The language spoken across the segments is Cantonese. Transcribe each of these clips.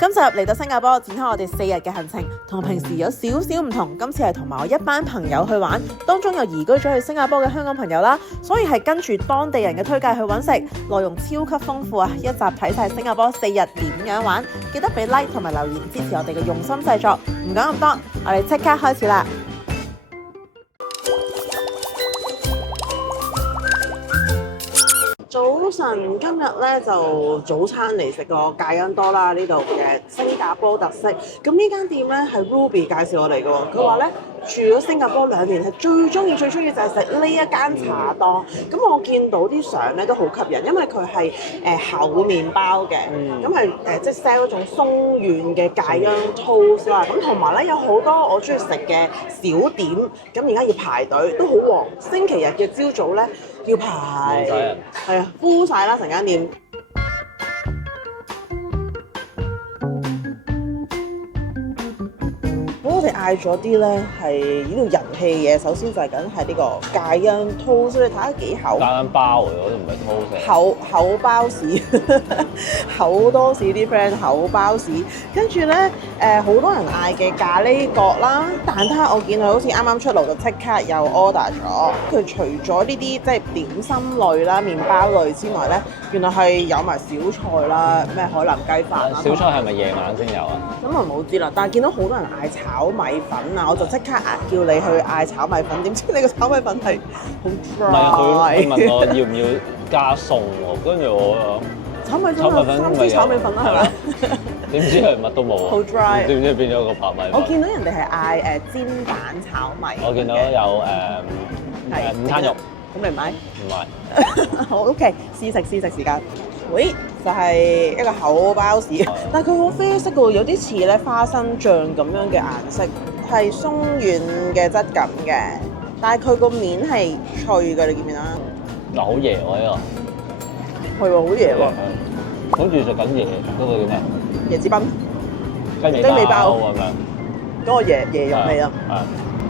今集嚟到新加坡展開我哋4日嘅行程，同平時有少少唔同。今次係同埋我一班朋友去玩，當中有移居咗去新加坡嘅香港朋友啦，所以係跟住當地人嘅推介去揾食，內容超級豐富啊！一集睇晒新加坡4日點樣玩，記得俾 like 同埋留言支持我哋嘅用心製作。唔講咁多，我哋即刻開始啦！早晨，今日咧就早餐嚟食個戒恩多啦，呢度嘅新加坡特色。咁呢間店咧係 Ruby 介紹我嚟嘅喎，佢話咧住咗新加坡2年係最中意就係食呢一間茶檔。咁我見到啲相咧都好吸引，因為佢係厚麵包嘅，咁係即係 sell 一種鬆軟嘅戒恩 toast 啦。咁同埋咧有好多我中意食嘅小點，咁而家要排隊都好旺。星期日嘅朝早咧要排，係啊，full晒啦成間店。我哋嗌咗啲咧係呢度人氣嘢，首先就係緊係呢個戒恩 toast，你睇下幾厚。戒恩包嚟，嗰啲唔係 toast。厚包士，厚多士啲 friend 厚包士，跟住咧好多人嗌嘅咖喱角啦，蛋撻我見佢好似啱啱出爐就即刻又 order 咗。佢除咗呢啲即係點心類啦、麵包類之外咧，原來係有埋小菜啦，咩海南雞飯啦。小菜係咪夜晚先有啊？咁啊冇知啦，但係見到好多人嗌炒米粉啊，我就即刻叫你去嗌炒米粉，點知你個炒米粉係好 dry。唔係啊，佢問我要唔要加餸喎，跟住我炒米粉3支炒米粉啦，係咪？點知佢乜都冇啊？好 dry。點知變咗個白米粉？我見到人哋係嗌煎蛋炒米。我見到有午餐肉。咁你唔買？唔買。好 OK，試食時間。喂，就係一個厚包士，但係佢好啡色嘅喎，有啲似咧花生醬咁樣嘅顏色，係鬆軟嘅質感嘅，但係佢個面係脆嘅，你見唔見啊？嗱，好椰喎呢係喎，好椰喎，好似食緊椰嗰個叫咩？椰子賓、雞尾包咁樣，嗰個椰肉味啊！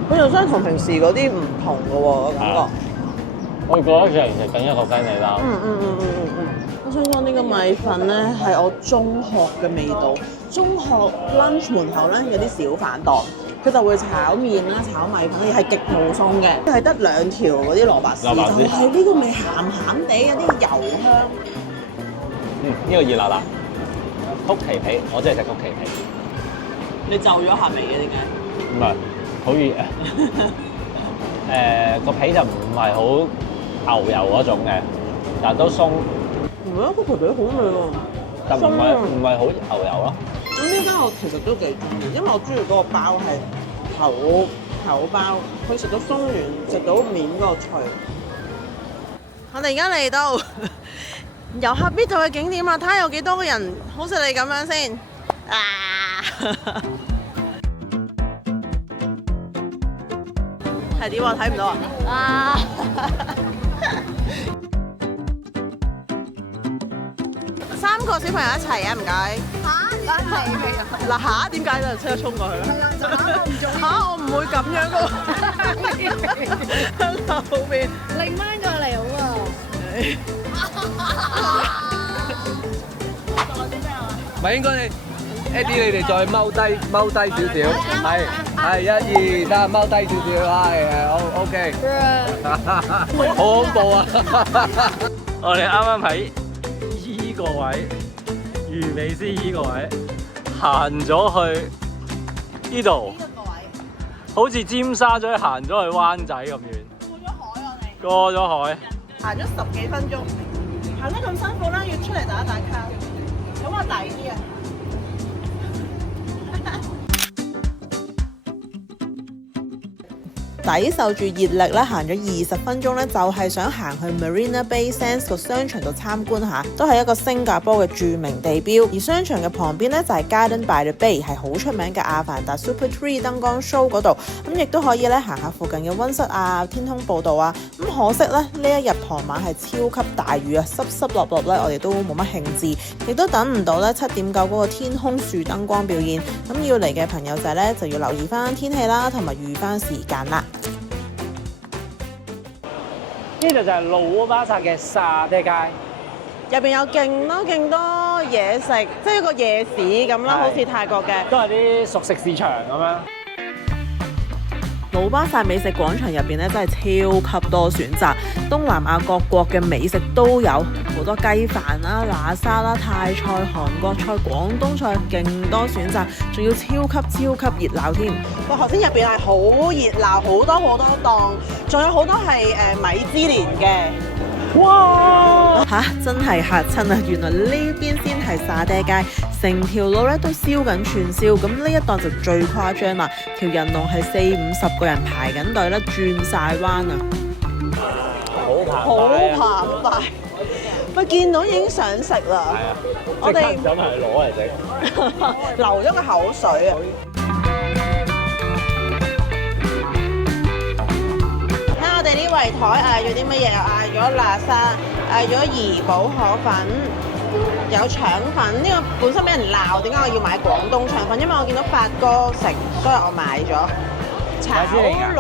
佢就真係同平時嗰啲唔同嘅喎，感覺。我覺得成食緊一個雞尾包。我想講呢個米粉咧係我中學嘅味道。中學 lunch 門口咧有啲小販檔，佢就會炒麵啦、炒米粉，係極無餸嘅，係得2條嗰啲蘿蔔絲，就係呢個味鹹鹹地，有啲油香。呢個熱辣辣，曲奇皮，我真係食曲奇皮。你就咗下味嘅點解？唔係，好熱啊！個皮就唔係好牛油嗰種嘅，但都鬆。唔係啊，個皮皮好味喎，但唔係好牛油咯。咁呢間我其實都幾中意，因為我中意嗰個包係厚包，佢食到鬆軟，食到面嗰個脆。我哋而家嚟到遊客必到嘅景點啦，睇下有幾多個人好似你咁樣先。啊！係點啊？睇唔到啊！啊！3個小朋友一齊啊，唔該。嗱下點解就即刻衝過去咧？我唔會咁樣噶喎。向後邊擰翻過嚟好喎。唔係應該你 Eddie 你哋再踎低少少，係1、2，得踎低少少，係好 OK。好恐怖啊！我哋啱啱喺依個位，魚尾獅依個位行咗去呢度，好似尖沙咀行咗去灣仔咁遠。過咗海，行咗10幾分鐘，行得咁辛苦啦，要出嚟打卡，咁我抵啲啊！抵受住熱力咧，行咗20分鐘咧，就係想行去 Marina Bay Sands 個商場度參觀下，都係一個新加坡嘅著名地標。而商場嘅旁邊咧就係 Garden by the Bay， 係好出名嘅阿凡達 Super Tree 燈光 show 嗰度。咁亦都可以咧行下附近嘅溫室啊、天空步道啊。咁可惜咧呢一日傍晚係超級大雨啊，濕落落咧，我哋都冇乜興致，亦都等唔到咧7點9嗰個天空樹燈光表演。咁要嚟嘅朋友仔咧就要留意翻天氣啦，同埋預翻時間啦。呢度就係老巴薩嘅沙爹街，入邊有勁多嘢食，即係一個夜市咁啦，好似泰國嘅。都係啲熟食市場咁樣。姆巴薩美食廣場入邊咧，真係超級多選擇，東南亞各國嘅美食都有，好多雞飯啦、喇沙啦、泰菜、韓國菜、廣東菜，勁多選擇，仲要超級熱鬧添。哇！頭先入邊係好熱鬧，好多檔，仲有好多係米芝蓮嘅。哇！真係嚇親啊！原來呢邊先係沙爹街，成條路咧都燒緊串燒，咁呢一檔就最誇張啦，條人龍係40-50個人排緊隊咧，轉晒彎啊！好澎湃，喂，見到已經想食啦！係啊，我哋真係攞嚟食，流咗個口水啊！我哋呢圍台嗌咗啲乜嘢？嗌咗喇沙，嗌咗怡寶河粉，有腸粉。呢個本身俾人鬧，點解我要買廣東腸粉？因為我見到發哥食，所以我買咗。炒螺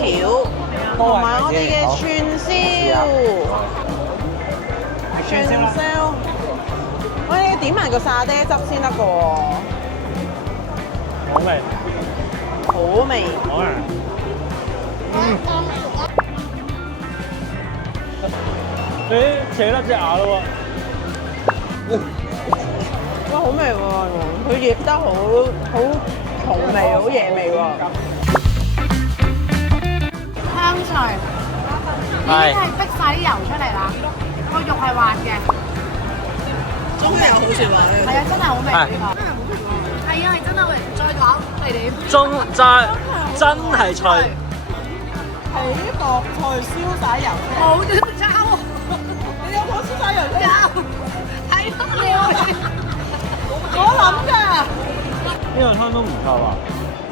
條，同埋我哋嘅串燒。串燒。喂，你點埋個沙爹汁先得㗎喎。好味。好味。好啊。你扯甩隻牙咯喎！哇，好味喎！佢醃得好重味，好野味喎。香脆，已經係逼晒啲油出嚟啦，個肉係滑嘅。真係有好食喎！係啊，真係好味呢個。係啊，係真係會再講你點？真係脆。起薄菜燒晒油出嚟。冇得抄。你有冇燒晒油出嚟？有。係咯，我諗㗎。呢個湯都唔錯啊，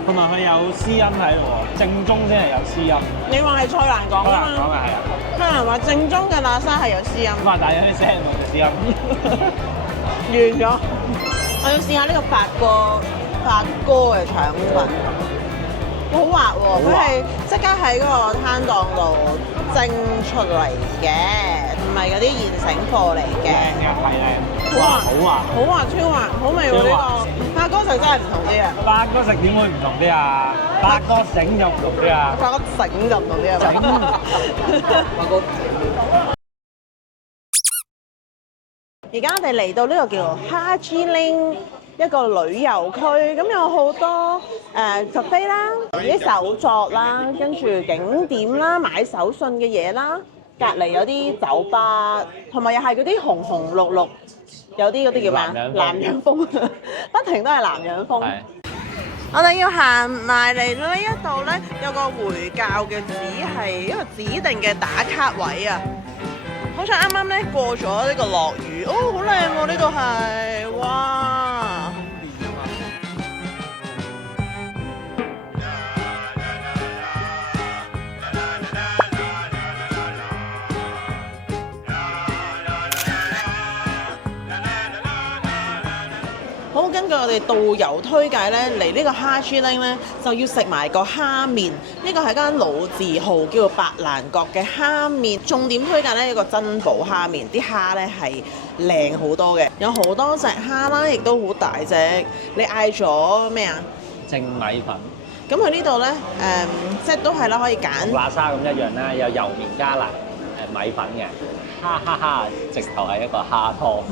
同埋佢有絲音喺度喎，正宗先係有絲音。你話係蔡瀾講啊嘛？講嘅係啊。蔡瀾話正宗嘅喇沙係有絲音。咁啊，大有啲聲喎，絲音。完咗。我要試下呢個發哥嘅腸粉。好滑喎！佢係即刻喺嗰個攤檔度蒸出嚟嘅，唔係嗰啲現成貨嚟嘅。係靚，好滑，超滑，好味喎呢個。發哥食真係唔同啲啊！發哥食點會唔同啲啊？發哥醒就唔同啲啊！發哥醒就唔同啲啊！發哥。而家我哋嚟到呢個叫做哈芝玲一個旅遊區，咁有好多cafe啦，啲手作啦，跟住景點啦，買手信嘅嘢啦，隔離有啲酒吧，同埋又係嗰啲紅紅綠綠，有啲嗰啲叫咩啊？南洋風，不停都係南洋風。我哋要行埋嚟呢一度咧，有個回教嘅係一個指定嘅打卡位啊！好彩啱啱咧過咗呢個落雨，哦，好靚喎！呢度係，哇！好，根據我哋導遊推介咧，嚟呢個哈芝玲咧就要食埋個蝦麵。呢個係間老字號叫做白蘭角嘅蝦麵。重點推介咧一個珍寶蝦麵，啲蝦咧係靚好多嘅，有好多隻蝦啦，亦都好大隻。你嗌咗咩啊？正米粉。咁佢呢度咧即係都係啦，可以揀。喇沙咁一樣啦，有油麵加辣米粉嘅，哈哈哈！直頭係一個蝦湯。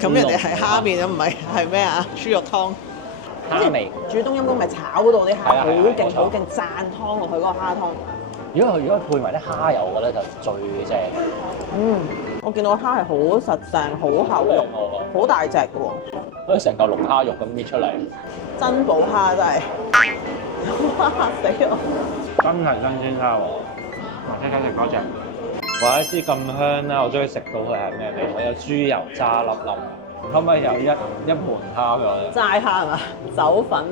咁人哋係蝦麵啊，唔係咩啊？豬肉湯。蝦味。煮冬陰功咪炒嗰度啲蝦，好勁好勁，灒湯落去嗰個蝦湯。如果配埋啲蝦油嘅咧，就最正。我見到個蝦係好實淨，好厚肉，好大隻嘅喎。好似成嚿龍蝦肉咁搣出嚟。珍寶蝦真係，嚇死我！真係新鮮蝦喎，即刻食嗰隻。話一支咁香啦，我終於食到嘅係咩味？我有豬油渣粒粒，可唔可以有一盤蝦俾我？齋蝦係嘛？酒粉。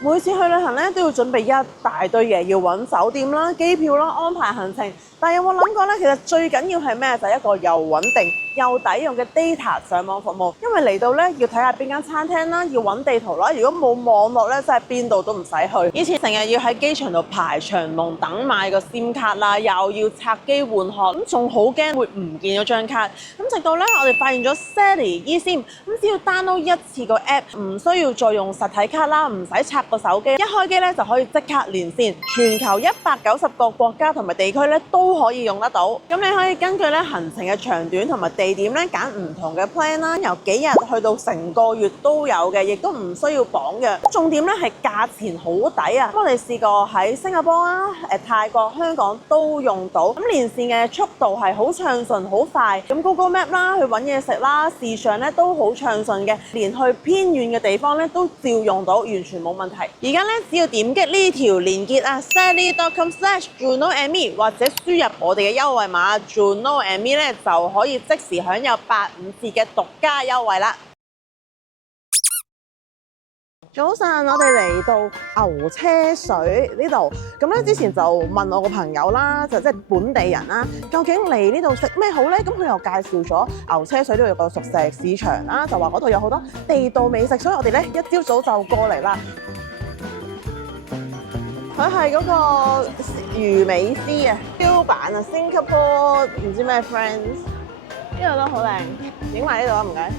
每次去旅行咧都要準備一大堆嘢，要揾酒店啦、機票啦、安排行程。但係有冇諗過咧？其實最緊要係咩？就係一個又穩定又抵用嘅 data 上網服務。因為嚟到咧要睇下邊間餐廳啦，要揾地圖啦。如果冇網絡咧，真係邊度都唔使去。以前成日要喺機場度排長龍等買個 SIM 卡啦，又要拆機換殼，咁仲好驚會唔見咗張卡。咁直到咧我哋發現咗 Sally eSIM，咁只要 download 一次個 app， 唔需要再用實體卡啦，唔使拆個手機，一開機咧就可以即刻連線，全球190個國家同埋地區咧都可以用得到。咁你可以根據咧行程嘅長短同埋地點咧揀唔同嘅 plan 啦，由幾日去到成個月都有嘅，亦都唔需要綁嘅。重點咧係價錢好抵啊！我哋試過喺新加坡啊、泰國、香港都用到，咁連線嘅速度係好暢順、好快。咁 Google Map 啦，去揾嘢食啦，時尚咧都好暢順嘅，連去偏遠嘅地方咧都照用到，完全冇問題。而家咧只要點擊呢條連結啊 sally.com/JUNOandMe 或者輸入我哋嘅優惠碼 JUNOandMe 咧，就可以即時享有85折嘅獨家優惠啦。早晨，我哋嚟到牛車水呢度，咁咧之前就問我個朋友啦，就即係本地人啦，究竟嚟呢度食咩好咧？咁佢又介紹咗牛車水呢度有個熟食市場啦，就話嗰度有好多地道美食，所以我哋咧一朝早就過嚟啦。佢係嗰個魚尾獅啊，標版啊 ，Singapore 唔知咩 Friends， 呢度都好靚，影埋呢度啊，唔該。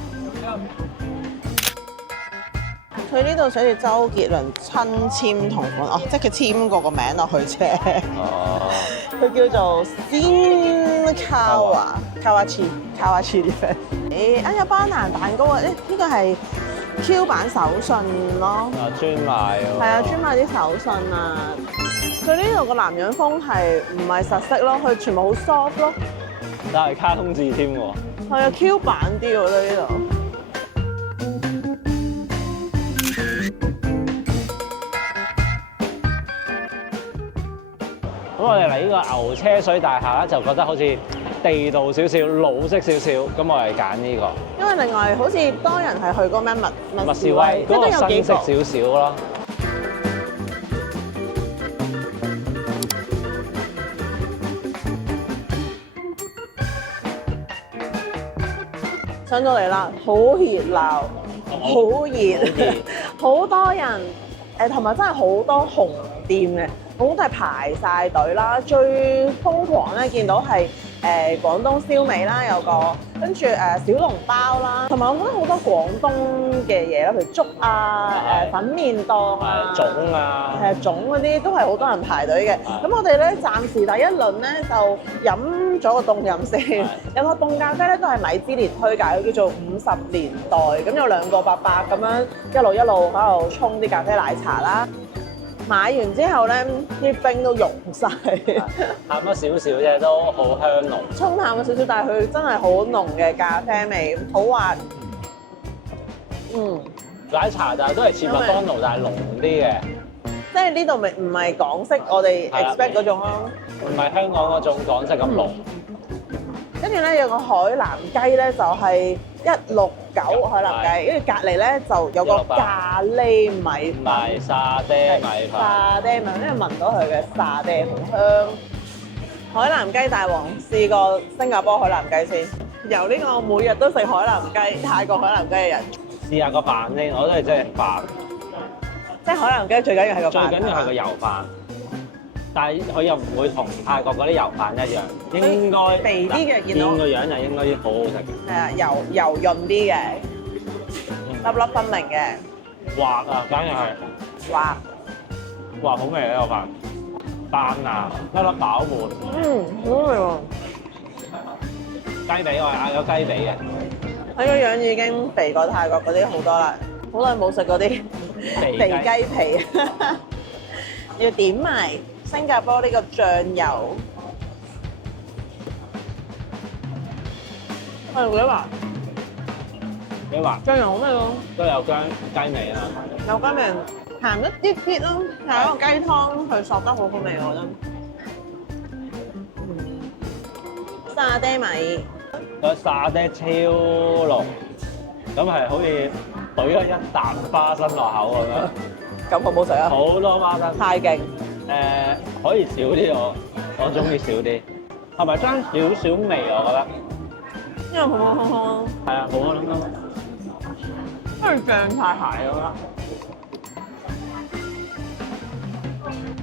佢呢度寫住周杰倫親簽同款，哦，即係佢簽過個名落去啫。哦。佢叫做 Kawachi 啲 friend。誒，有班蘭蛋糕啊！呢個係 Q 版手信咯。啊，專賣喎。係啊，專賣啲手信啊。佢呢度個南洋風係唔係實色咯？佢全部好 soft 咯。但係卡通字添喎。係啊 ，Q 版啲我覺得呢度。咁我哋嚟呢個牛車水大廈咧，就覺得好似地道少少、老式少少，咁我哋揀呢個。因為另外好似多人係去嗰咩麥士威，嗰個新式少少咯。上到嚟啦，好熱鬧，好熱，好多人同埋真係好多紅店嘅。總係排晒隊啦，最瘋狂咧見到係廣東燒味啦，有個跟住小籠包啦，同埋我覺得好多廣東嘅嘢啦，譬如粥啊、粉麵檔啊、粽啊，粽嗰啲都係好多人排隊嘅。咁我哋咧暫時第一輪咧就飲咗個凍飲先，有個凍咖啡咧都係米芝蓮推介，佢叫做50年代，咁有2個伯伯咁樣一路喺度沖啲咖啡奶茶啦。買完之後咧，啲冰都溶晒，淡咗少少啫，都好香濃。沖淡咗少少，但係佢真係好濃嘅咖啡味，好滑。奶茶就都係似麥當勞，但係濃啲嘅。即係呢度咪唔係港式，我哋 expect 嗰種咯。唔係香港嗰種港式咁濃。跟住咧有個海南雞咧，就係169海南雞，跟住隔離咧就有個咖喱米粉，沙爹米粉，沙爹米粉，因為聞到佢嘅沙爹好香。海南雞大王試過新加坡海南雞先，由呢個每日都食海南雞、泰國海南雞嘅人，試下個飯先，我都係真係飯。即係海南雞最緊要係個飯，最緊要係個油飯。但係佢又唔會同泰國嗰啲油飯一樣，應該肥啲嘅，見到個樣就應該好好食嘅。係啊，油潤啲嘅，粒粒分明嘅。滑啊，簡直係滑好味呢個飯，彈啊，粒粒飽滿。好味喎！雞髀我係嗌咗雞髀嘅。佢個樣已經肥過泰國嗰啲好多啦，好耐冇食嗰啲肥雞皮，要點埋新加坡呢個醬油，幾滑，幾滑，醬油好味咯，都有雞味啦，有雞味，鹹一啲啲咯，係一個雞湯，佢索得好好味我覺得。沙爹米，個沙爹超濃，咁係好似懟咗一啖花生落口咁樣。咁好唔好食啊？好多花生，太勁。可以少啲我中意少啲，同埋爭少少味我覺得。因為普普通通，係啊，普普通通。因為醬太蟹我覺得。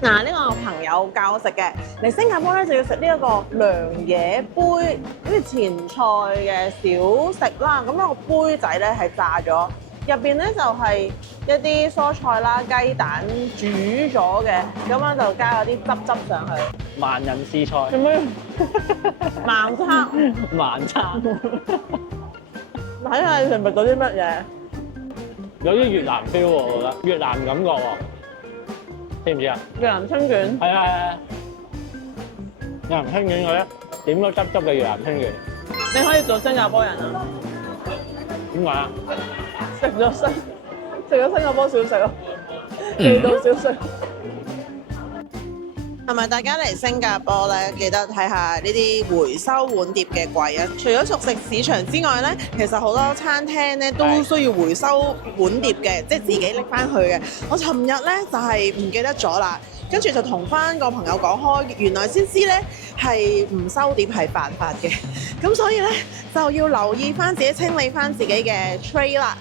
嗱，呢個我朋友教我食嘅，嚟新加坡咧就要食呢一個涼嘢杯，好似前菜嘅小食啦。咁樣個杯仔咧係炸咗，入邊咧就係一啲蔬菜啦、雞蛋煮咗嘅，咁樣就加嗰啲汁上去。萬人試菜。做咩？盲測。晚餐。睇下你食唔食嗰啲乜嘢？有啲越南 feel 喎，我覺得越南感覺喎，知唔知啊？越南春卷。係啊，越南春卷嗰啲點都汁汁嘅越南春卷。你可以做新加坡人啊？點解啊？食咗新加坡小食咯，地道小食。係咪大家嚟新加坡咧，記得睇下呢啲回收碗碟嘅櫃啊？除咗熟食市場之外咧，其實好多餐廳咧都需要回收碗碟嘅，即係自己拎翻去嘅。我尋日咧就係唔記得咗啦，跟住就同翻個朋友講開，原來先知咧係唔收碟係犯法嘅，咁所以咧就要留意翻自己清理翻自己嘅 tray 啦。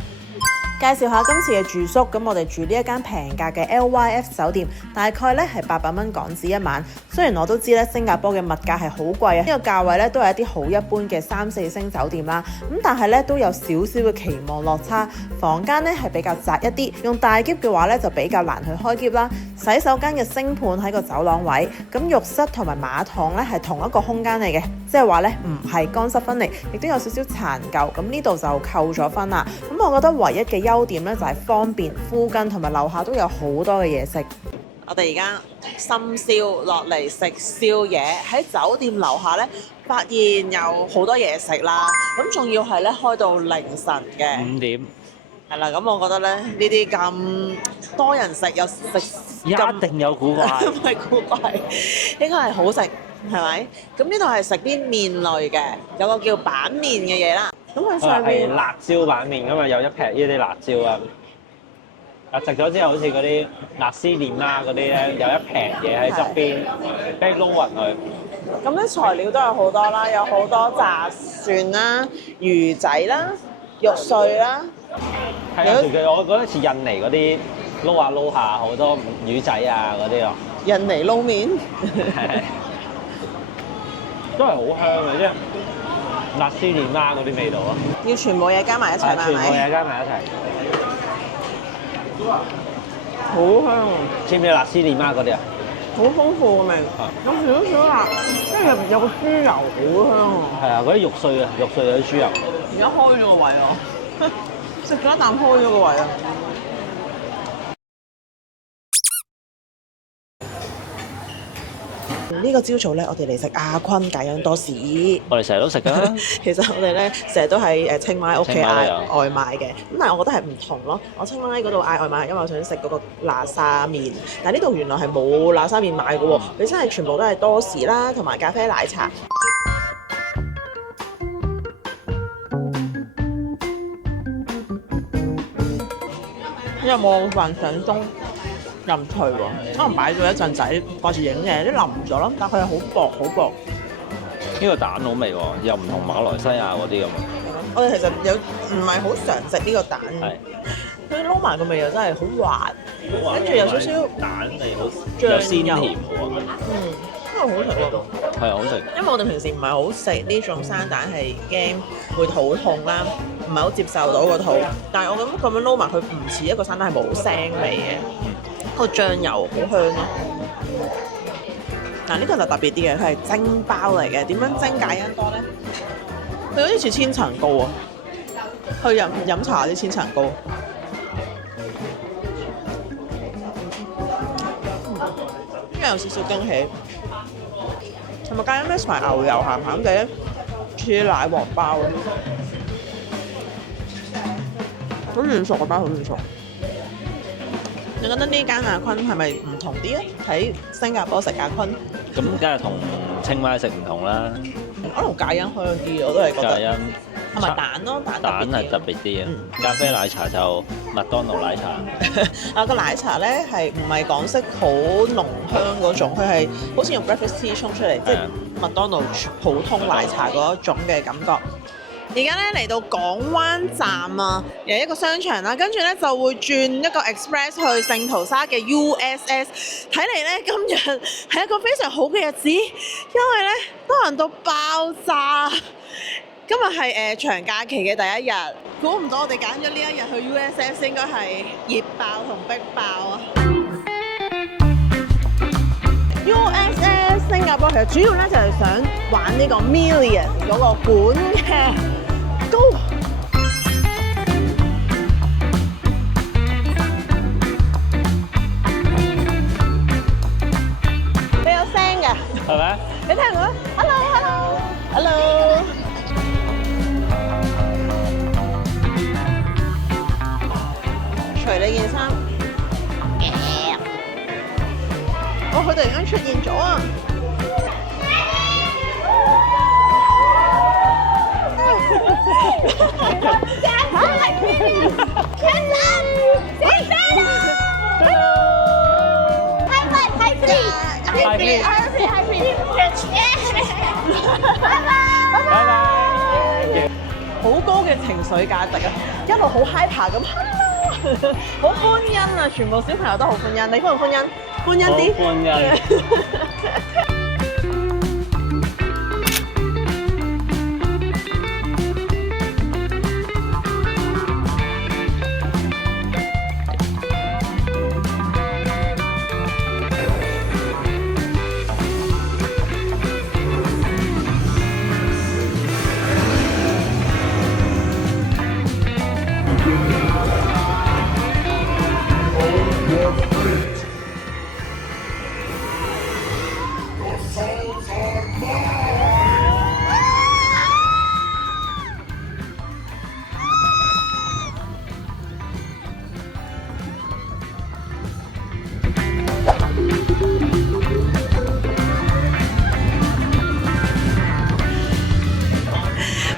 介紹下今次嘅住宿，咁我哋住呢一間平價嘅 LYF 酒店，大概咧係800蚊港紙一晚。雖然我都知咧新加坡嘅物價係好貴啊，呢個價位咧都係一啲好一般嘅3、4星酒店啦。咁但係咧都有少少嘅期望落差，房間咧係比較窄一啲，用大篋嘅話咧就比較難去開篋啦。洗手間嘅星盤喺個走廊位，咁浴室同埋馬桶咧係同一個空間嚟嘅，即係話咧唔係乾濕分離，亦都有少少殘舊。咁呢度就扣咗分啦。咁我覺得唯一嘅優點咧就係方便，附近同埋樓下都有好多嘅嘢食。我哋而家深宵落嚟食宵夜，喺酒店樓下咧發現有好多嘢食啦，咁仲要係咧開到凌晨嘅5點。係啦，咁我覺得咧呢啲咁多人食又食一定有古怪。唔係古怪，應該係好食，係咪？咁呢度係食啲麵類嘅，有個叫板麵嘅嘢啦。咁佢上邊係辣椒板麵㗎嘛，有一劈呢啲辣椒啊！食咗之後，好似嗰啲辣絲鏈啦嗰啲咧，有一劈嘢喺側邊，跟住撈勻佢。咁啲材料都有好多啦，有好多炸蒜啦、魚仔啦、肉碎啦。係啊，我覺得似印尼嗰啲撈下撈下好多魚仔啊嗰啲啊。印尼撈麵係，都係好香嘅，即係辣絲鏈啦嗰啲味道咯。要全部嘢加埋一齊，係全部咪？嘢加埋一齊。好香啊！知唔知辣絲鏈啦嗰啲啊？好豐富嘅味，有少少辣，跟住入面有個豬油，好香啊！係啊，嗰啲肉碎啊，肉碎有啲豬油。而家開咗個胃啊！食咗一啖開咗個胃啊！呢個朝早咧，我哋嚟食阿坤戒恩多士。我哋成日都食㗎。其實我哋咧成日都喺清邁屋企清邁嗌都有外賣嘅，咁但係我覺得係唔同咯。我清邁嗰度嗌外賣係因為我想食嗰個喇沙麵，但係呢度原來係冇喇沙麵賣嘅喎，你真係全部都係多士啦，同埋咖啡奶茶。因為我飯想中任脆喎，可能擺咗一陣仔掛住影嘅，啲腍咗咯，但係佢係好薄好薄。呢個蛋好味喎，又唔同馬來西亞嗰啲咁。我哋其實有唔係好常食呢個蛋，佢撈埋個味又真係好滑，跟住有少少蛋味好醬有鮮甜喎。真係好食喎。係好食。因為我哋平時唔係好食呢種生蛋，係驚會肚痛啦，唔係好接受到個肚。但係我覺得咁樣撈埋佢唔似一個生蛋係冇腥味嘅，個醬油好香咯。嗱呢個就特別啲嘅，佢係蒸包嚟嘅。點樣蒸戒恩多咧？佢有啲似千層糕啊！去飲茶啲千層糕。因為有少少驚喜。同埋戒恩 mix 埋牛油鹹鹹地，似奶黃包咯。好軟熟個包，好軟熟。你覺得呢間阿坤係咪唔同啲咧？喺新加坡食阿坤，咁梗係同清邁食唔同啦。可能戒恩香啲，我都係覺得。戒恩同埋蛋咯，蛋係特別啲嘅。咖啡奶茶就麥當勞奶茶。啊個奶茶咧係唔係港式好濃香嗰種？佢係好似用 breakfast tea 沖出嚟，即係麥當勞普通奶茶嗰一種嘅感覺。而家咧嚟到港灣站啊，有一個商場啦，跟住咧就會轉一個 express 去聖淘沙嘅 USS。睇嚟咧今日係一個非常好嘅日子，因為咧多人到爆炸。今日係長假期嘅第一日，估唔到我哋揀咗呢一日去 USS 應該係熱爆同逼爆啊！USS 新加坡其實主要咧就係想玩呢個 Million 嗰個館嘅高。你有聲㗎？係咪？你聽唔到 ？Hello。除你件衫。哦，佢突然間出現咗啊！好高嘅情緒價值啊！一路好 hyper 咁 ，hello， 好歡欣啊！全部小朋友都好歡欣，你歡唔歡欣？歡欣啲。歡欣。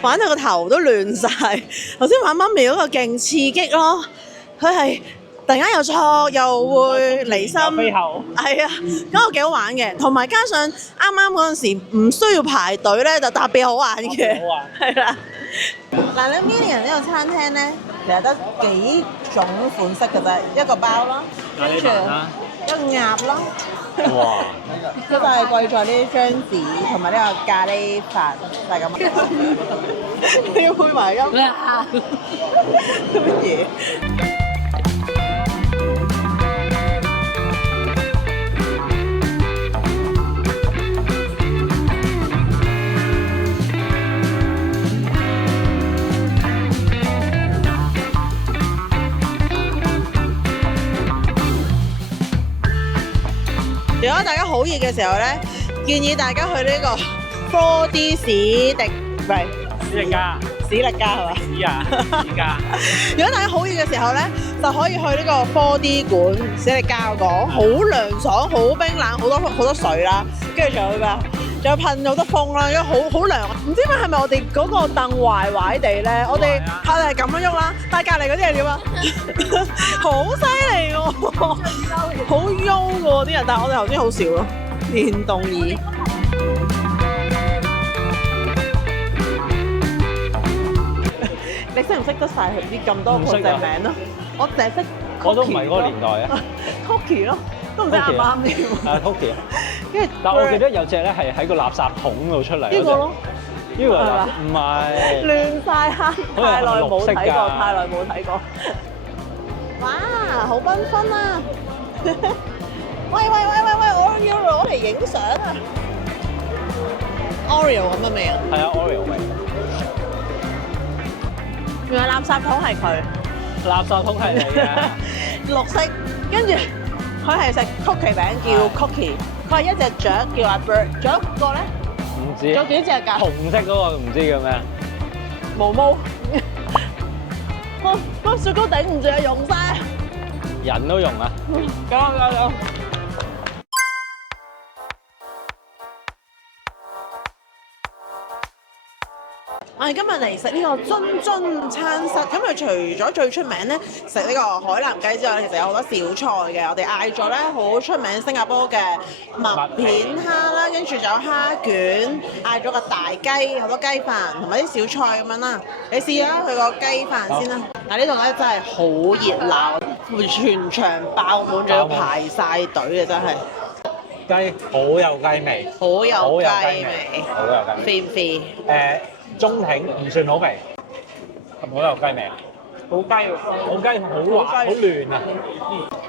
玩到個頭都亂晒。頭先玩媽咪嗰個勁刺激咯，佢係突然間又錯又會離心，飛後係啊，嗰個幾好玩嘅。同埋加上啱啱嗰陣時唔需要排隊咧，就特別好玩嘅。好玩係啦。嗱，你 Million 呢個餐廳咧，其實得幾種款式嘅啫，一個包啦，跟住一個鴨啦。哇！佢就係貴在呢啲張紙同埋呢個咖喱飯，就係咁。你要配埋音？乜嘢？如果大家好熱嘅時候咧，建議大家去呢個 4D 史迪，唔係史力加，史力加係嘛？史啊，史加。如果大家好熱嘅時候咧，就可以去呢個 4D 館史力加嗰個，好涼爽，好冰冷，好多水啦，跟住仲有咩啊？仲有噴好多風啦，因為好涼。唔知係咪我哋嗰個凳壞壞地咧？我哋係咁樣喐啦，但係隔離嗰啲係點啊？好犀利喎，好優喎啲人，但係我哋頭先好少咯，電動椅。你識唔識得晒佢啲咁多個隻名咯？我淨係識，我都唔係嗰個年代啊。Cookie 咯，都唔知啱唔啱添。係 Cookie。跟住，但我記得有隻咧係喺個垃圾桶度出嚟。呢個咯，呢個係嘛？唔係。亂晒黑，太耐冇睇過，綠太耐冇睇過。哇，好繽紛啊！喂，我要攞嚟影相啊！Oreo 咁嘅味啊？係啊 ，Oreo 味。原來垃圾桶係佢，垃圾桶係你嘅。綠色，跟住佢係食曲奇餅叫 Cookie，佢係一隻雀叫阿 Bird，仲有一個咧，唔知。仲有幾隻㗎？紅色嗰個唔知叫咩？毛毛。個雪糕頂唔住啊，溶晒。人都用啊！有。我哋今日嚟食呢個津津餐室，咁佢除咗最出名咧食呢個海南雞之外，其實有好多小菜嘅。我哋嗌咗咧好出名新加坡嘅麥片蝦啦，跟住仲有蝦卷，嗌咗個大雞，好多雞飯同埋啲小菜咁樣啦。你試下佢個雞飯先啦。嗱呢度咧真係好熱鬧，全場爆滿咗排晒隊嘅真係。雞好有雞味，好有雞味，好有雞味。肥唔肥？中挺唔算好味，好有雞味，好雞喎，好雞好滑，好嫩啊！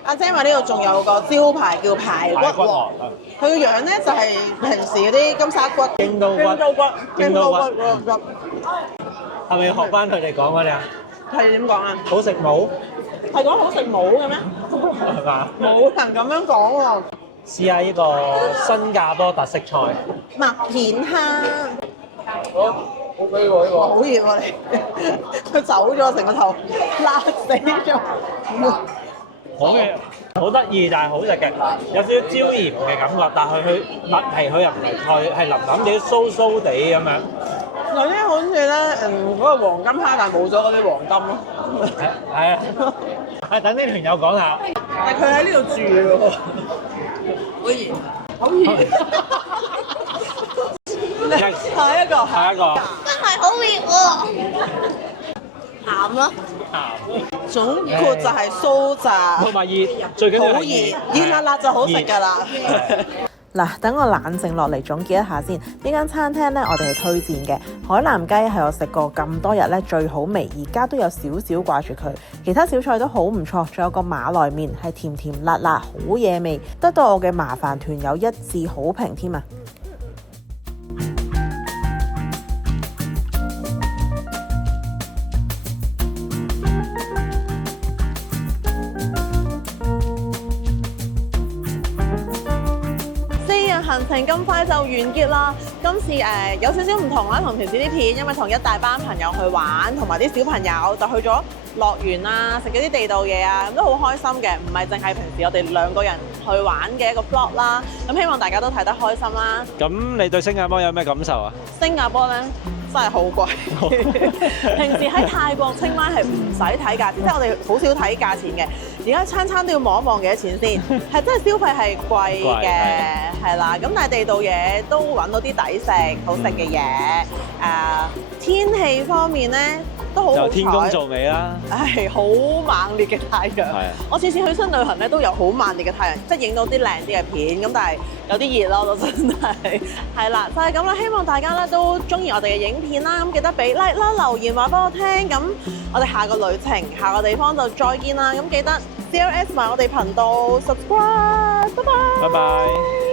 阿姐話呢度仲有個招牌叫排骨王，佢個樣咧就係平時嗰啲金沙骨、京刀骨、京刀骨嗰個汁。係咪要學翻佢哋講嗰啲啊？係點講啊？好食冇？係講好食冇嘅咩？係嘛？冇人咁樣講喎。試下呢個新加坡特色菜，麥片蝦。好俾喎呢哇！好熱喎你，佢走咗成個頭，辣死咗。好嘅，好得意，但係好食嘅，有少少椒鹽嘅感覺，但係佢麥皮佢又唔係脆，係腍腍地、酥酥地咁樣。有啲好似咧嗰個黃金蝦，但係冇咗嗰啲黃金咯。係啊，係等啲朋友講下。但係佢喺呢度住嘅喎。好熱，好熱。下一個，下一個。真係好熱喎，鹹咯。總括就係酥炸，同埋熱，最緊要好係熱，熱辣辣就好食㗎啦。嗱，等我冷靜落嚟總結一下先。呢間餐廳呢，我哋係推薦嘅。海南雞係我食過咁多日呢最好味，而家都有少少掛住佢。其他小菜都好唔錯，仲有個馬來麵係甜甜辣辣，好惹味，得到我嘅麻煩團友一致好評添啊！行程咁快就完結啦！今次有少少唔同啦，同平時啲片，因為同一大班朋友去玩，同埋啲小朋友就去咗樂園啊，食嗰啲地道嘢啊，咁都好開心嘅，唔係淨係平時我哋兩個人去玩嘅一個 vlog 啦。咁希望大家都睇得開心啦。咁你對新加坡有咩感受啊？新加坡咧真係好貴，平時喺泰國清邁係唔使睇價錢，即係我哋好少睇價錢嘅。而家餐餐都要望一望幾多錢先，係真係消費係貴嘅，係啦。咁但係地道嘢都揾到啲抵食、好食嘅嘢。天氣方面咧都好好彩，有天公造美啦。係好猛烈嘅太陽。我次次去新旅行咧都有好猛烈嘅太陽，即係影到啲靚啲嘅片。咁但係有啲熱咯，都真係係啦，就係咁啦。希望大家咧都中意我哋嘅影片啦，咁記得俾 like 啦、留言話俾我聽。咁我哋下個旅程、下個地方就再見啦。咁記得 CLS 埋我哋頻道 subscribe，拜拜。拜拜。